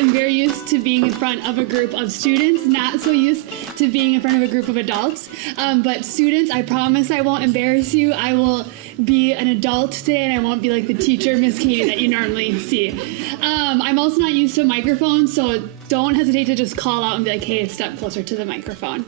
am very used to being in front of a group of students, not so used to being in front of a group of adults. But students, I promise I won't embarrass you. I will be an adult today, and I won't be like the teacher, Miss Katie, that you normally see. I'm also not used to a microphone, so don't hesitate to just call out and be like, hey, step closer to the microphone.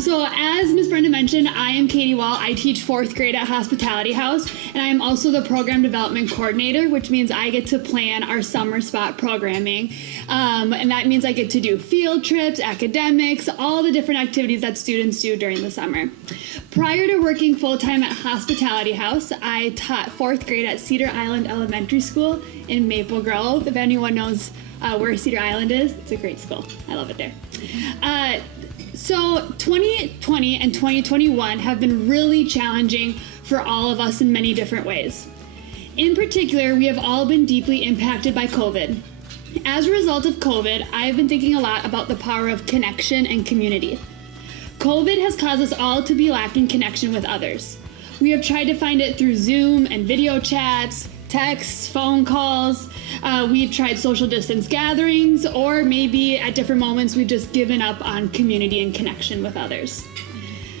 So as Ms. Brenda mentioned, I am Katie Wall. I teach 4th grade at Hospitality House, and I am also the program development coordinator, which means I get to plan our summer spot programming. And that means I get to do field trips, academics, all the different activities that students do during the summer. Prior to working full-time at Hospitality House, I taught 4th grade at Cedar Island Elementary School in Maple Grove. If anyone knows where Cedar Island is, it's a great school. I love it there. So 2020 and 2021 have been really challenging for all of us in many different ways. In particular, we have all been deeply impacted by COVID. As a result of COVID, I have been thinking a lot about the power of connection and community. COVID has caused us all to be lacking connection with others. We have tried to find it through Zoom and video chats, texts, phone calls. We've tried social distance gatherings, or maybe at different moments we've just given up on community and connection with others.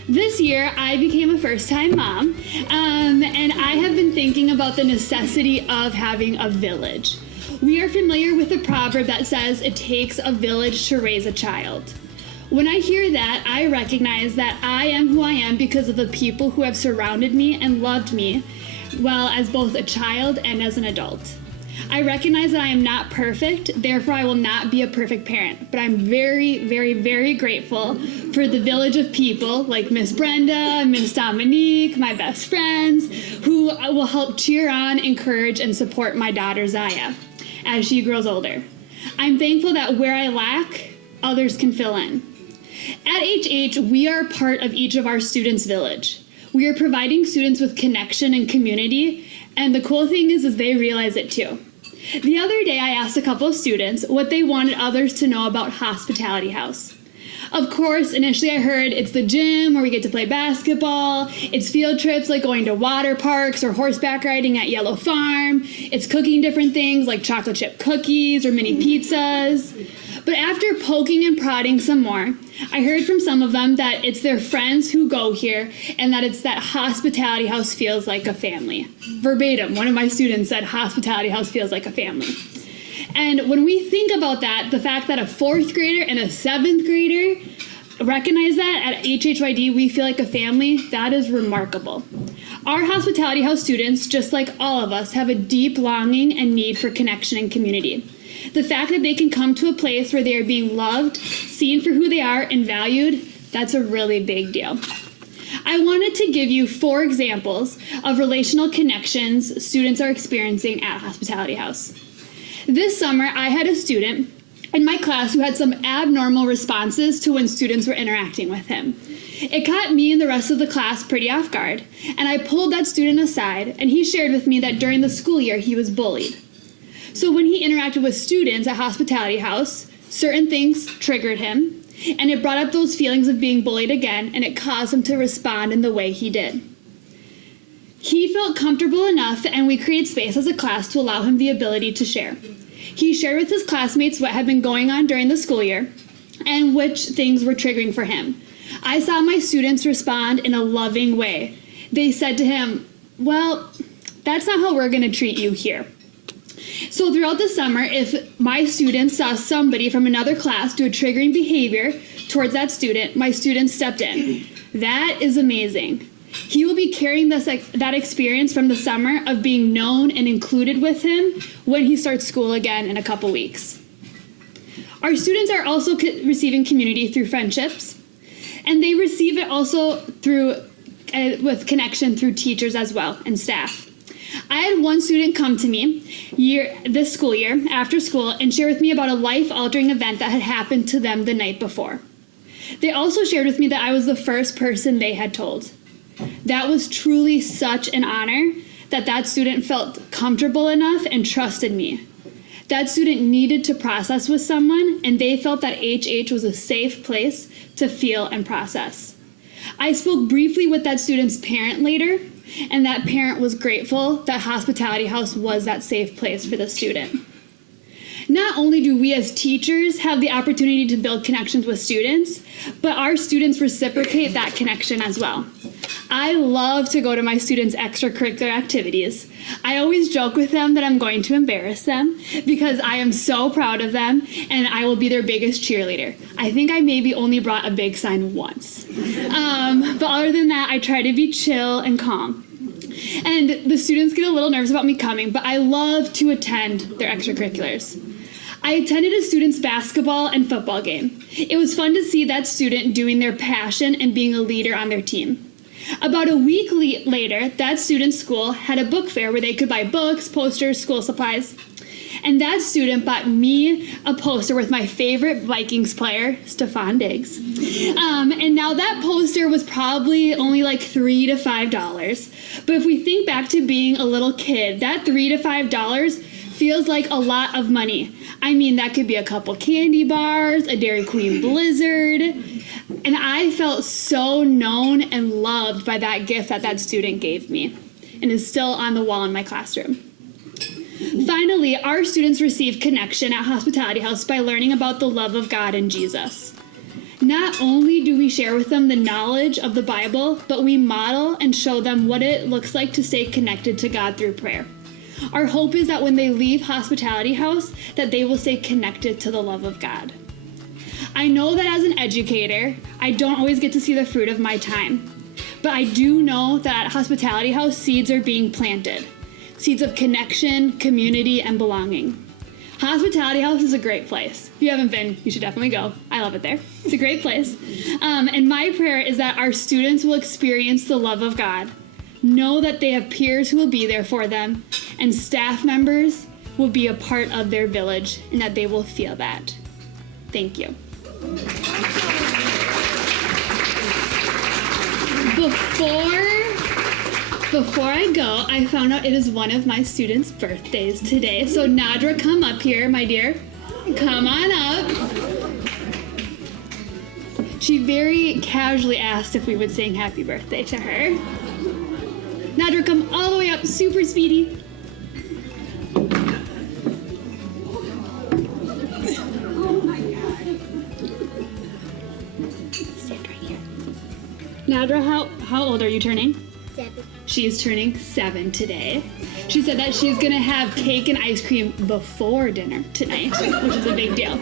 This year, I became a first-time mom, and I have been thinking about the necessity of having a village. We are familiar with the proverb that says it takes a village to raise a child. When I hear that, I recognize that I am who I am because of the people who have surrounded me and loved me, well, as both a child and as an adult. I recognize that I am not perfect, therefore I will not be a perfect parent, but I'm very, very, very grateful for the village of people like Miss Brenda, Miss Dominique, my best friends, who will help cheer on, encourage, and support my daughter Zaya as she grows older. I'm thankful that where I lack, others can fill in. At HH, we are part of each of our students' village. We are providing students with connection and community, and the cool thing is they realize it too. The other day, I asked a couple of students what they wanted others to know about Hospitality House. Of course, initially I heard it's the gym where we get to play basketball, it's field trips like going to water parks or horseback riding at Yellow Farm, it's cooking different things like chocolate chip cookies or mini pizzas. But after poking and prodding some more, I heard from some of them that it's their friends who go here and that it's that Hospitality House feels like a family. Verbatim, one of my students said Hospitality House feels like a family. And when we think about that, the fact that a 4th grader and a 7th grader recognize that at HHYD we feel like a family, that is remarkable. Our Hospitality House students, just like all of us, have a deep longing and need for connection and community. The fact that they can come to a place where they are being loved, seen for who they are, and valued, that's a really big deal. I wanted to give you 4 examples of relational connections students are experiencing at Hospitality House. This summer, I had a student in my class who had some abnormal responses to when students were interacting with him. It caught me and the rest of the class pretty off guard, and I pulled that student aside, and he shared with me that during the school year he was bullied. So when he interacted with students at Hospitality House, certain things triggered him, and it brought up those feelings of being bullied again, and it caused him to respond in the way he did. He felt comfortable enough, and we created space as a class to allow him the ability to share. He shared with his classmates what had been going on during the school year, and which things were triggering for him. I saw my students respond in a loving way. They said to him, well, that's not how we're going to treat you here. So throughout the summer, if my students saw somebody from another class do a triggering behavior towards that student, my students stepped in. That is amazing. He will be carrying that experience from the summer of being known and included with him when he starts school again in a couple weeks. Our students are also receiving community through friendships, and they receive it also through with connection through teachers as well and staff. I had one student come to me this school year after school and share with me about a life-altering event that had happened to them the night before. They also shared with me that I was the first person they had told. That was truly such an honor that that student felt comfortable enough and trusted me. That student needed to process with someone, and they felt that HH was a safe place to feel and process. I spoke briefly with that student's parent later, and that parent was grateful that Hospitality House was that safe place for the student. Not only do we as teachers have the opportunity to build connections with students, but our students reciprocate that connection as well. I love to go to my students' extracurricular activities. I always joke with them that I'm going to embarrass them because I am so proud of them and I will be their biggest cheerleader. I think I maybe only brought a big sign once. But other than that, I try to be chill and calm. And the students get a little nervous about me coming, but I love to attend their extracurriculars. I attended a student's basketball and football game. It was fun to see that student doing their passion and being a leader on their team. About a week later, that student's school had a book fair where they could buy books, posters, school supplies. And that student bought me a poster with my favorite Vikings player, Stephon Diggs. And now that poster was probably only like $3 to $5. But if we think back to being a little kid, that $3 to $5 feels like a lot of money. I mean, that could be a couple candy bars, a Dairy Queen Blizzard. And I felt so known and loved by that gift that that student gave me and is still on the wall in my classroom. Finally, our students receive connection at Hospitality House by learning about the love of God and Jesus. Not only do we share with them the knowledge of the Bible, but we model and show them what it looks like to stay connected to God through prayer. Our hope is that when they leave Hospitality House, that they will stay connected to the love of God. I know that as an educator, I don't always get to see the fruit of my time, but I do know that at Hospitality House, seeds are being planted. Seeds of connection, community, and belonging. Hospitality House is a great place. If you haven't been, you should definitely go. I love it there. It's a great place. And my prayer is that our students will experience the love of God, know that they have peers who will be there for them, and staff members will be a part of their village, and that they will feel that. Thank you. Before I go, I found out it is one of my students' birthdays today. So Nadra, come up here, my dear. Come on up. She very casually asked if we would sing happy birthday to her. Nadra, come all the way up, super speedy. Stand right here. Nadra, how old are you turning? 7. She's turning 7 today. She said that she's gonna have cake and ice cream before dinner tonight, which is a big deal.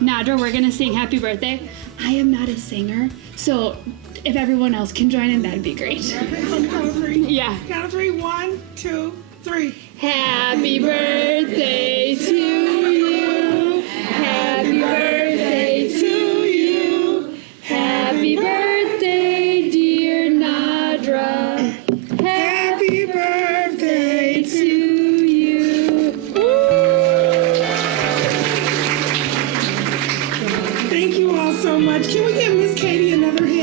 Nadra, we're gonna sing happy birthday. I am not a singer, so if everyone else can join in, that'd be great. Count of 3. Yeah. Count of 3. 1, 2, 3. Happy birthday to you. Happy birthday to you. Happy birthday, dear Nadra. Happy birthday To you. Thank you all so much. Can we give Miss Katie another hand?